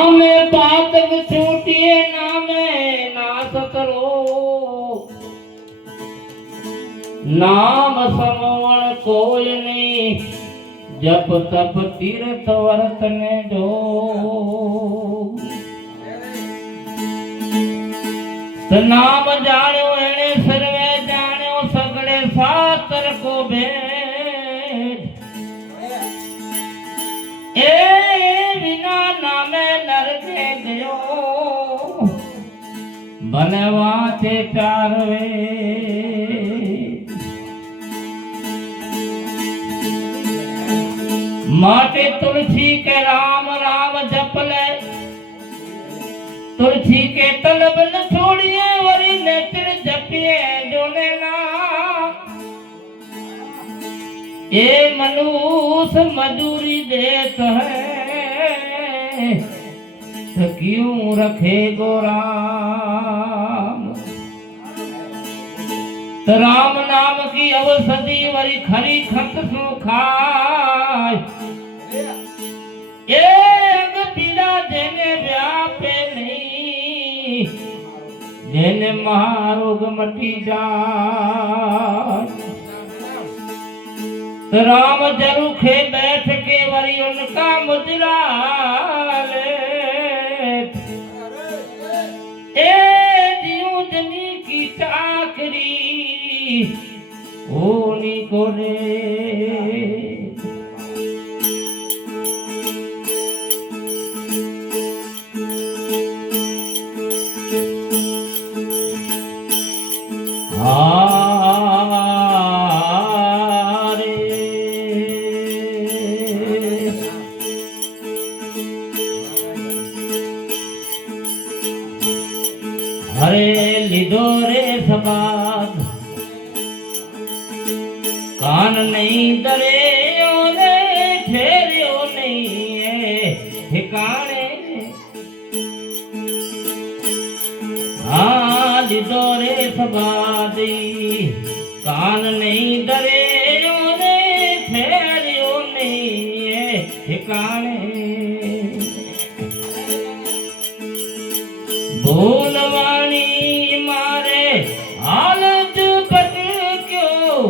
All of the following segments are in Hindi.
आमे पातक छूटिए नामे नासतरो नाम समवण कोई नहीं जप तप तीर्थ वर्तने जो नाम जानो एने सर्वे जानो सगड़े शास्त्र को भेद ए बिना नामे नरके गयो बनवाते चारवे माटे तुलसी के राम राम जप ले तुलसी के तलब न छोड़िए वरी नेत्र जपिए जोने ना ये मनुष्य मजूरी देत है तो क्यों रखे गो राम तो राम नाम की अवसदी वरी खरी खत सो खाय ये अंग पीड़ा देने व्यापे नहीं देने महारोग मटी जाए तो राम जरूखे बैठ के वरी उनका मुजरा ले ए दियो जनी की चाकरी ओनी को रे हरे लिदो रे सबाद कान नहीं दरे ओने ठेरियो नहीं है ठिकाने हाँ लिदो रे सबादी कान नहीं दरे ओने ठेरियो नहीं है ठिकाने भूलवाणी मारे हाल जुगत क्यों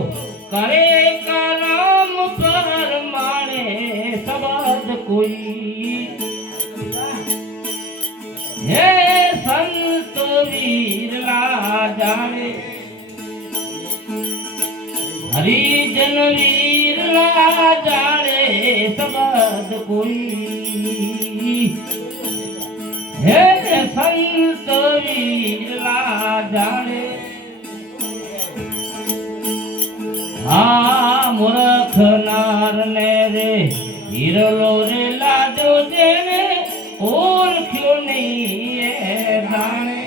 करे का नाम पर माने सबाद कोई हे संत वीर ला जाने हरिजन वीर ला जाने सबाद कोई हे संत वीर ला जाने हाँ मूर्ख नार ने रे हिरलो रे लाजो जेने और क्यों नहीं है जाने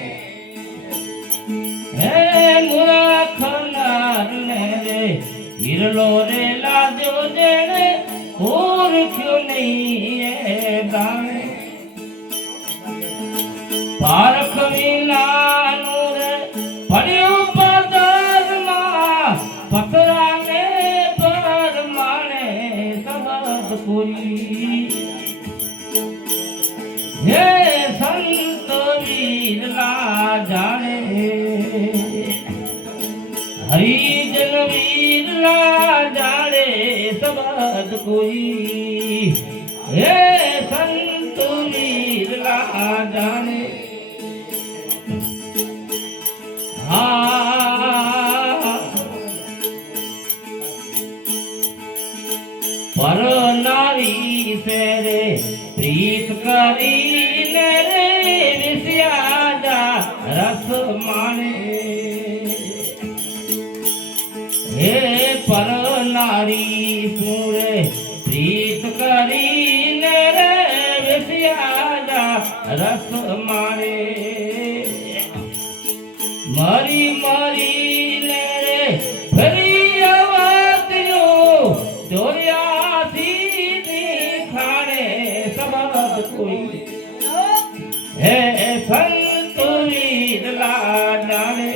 हे मूर्ख नार ने रे हिरलो रे लाजो जेने और क्यों नहीं है जाने पारख विना नूर पड़ियो बाजार मां पतरा ने पर माने सबद कोई हे संत वीर ला जाने हरिजन वीर ला जाने सबद कोई हे संत वीर ला जाने पर नारी से रे प्रीत करी रे विषयाजा रस माने हे पर नारी पूरे प्रीत करी रे विषयाजा रस माने मारी मारी रे फरी आवातियो दोरिया सीधी खाने सबद कोई हे संत वीर ला जाने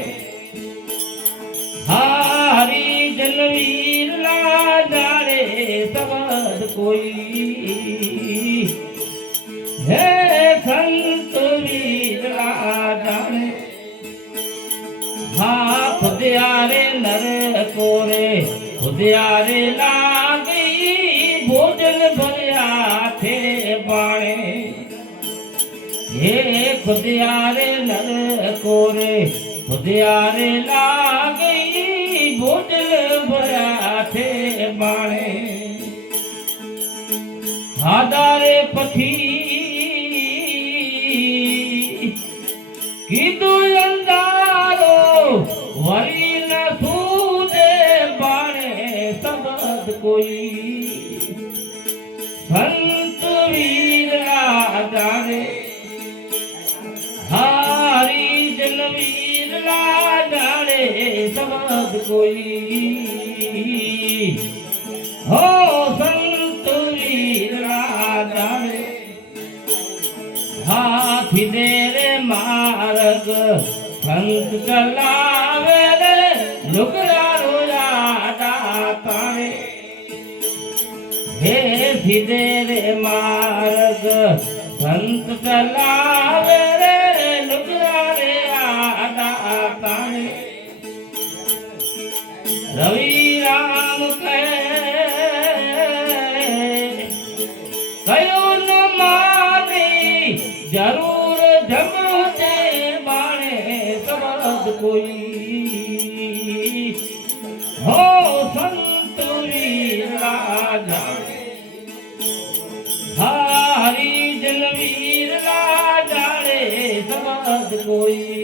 हरि जन वीर ला जाने सबद कोई हे खुदियारे लागी भोजन भरिया थे बाणे हे खुदियारे नर कोरे खुदियारे लागी भोजन भरिया थे बाणे खादारे पथी कीधु अंधारो वरी न सूझे बाणे सबद कोई संत वीर जाने हारी जन वीर जाने सबद कोई हो संत वीर जाने हाथी देरे मार्ग संत चलावे रे लुगड़ा रोया दाताने हे सीधे रे मार्ग संत चलावे रे लुगड़ा रे दाताने रवि राम कयो न मानी जरूर जमते बाणे सबद कोई हो संत वीरा जाने हारी जन वीर जाने सबद कोई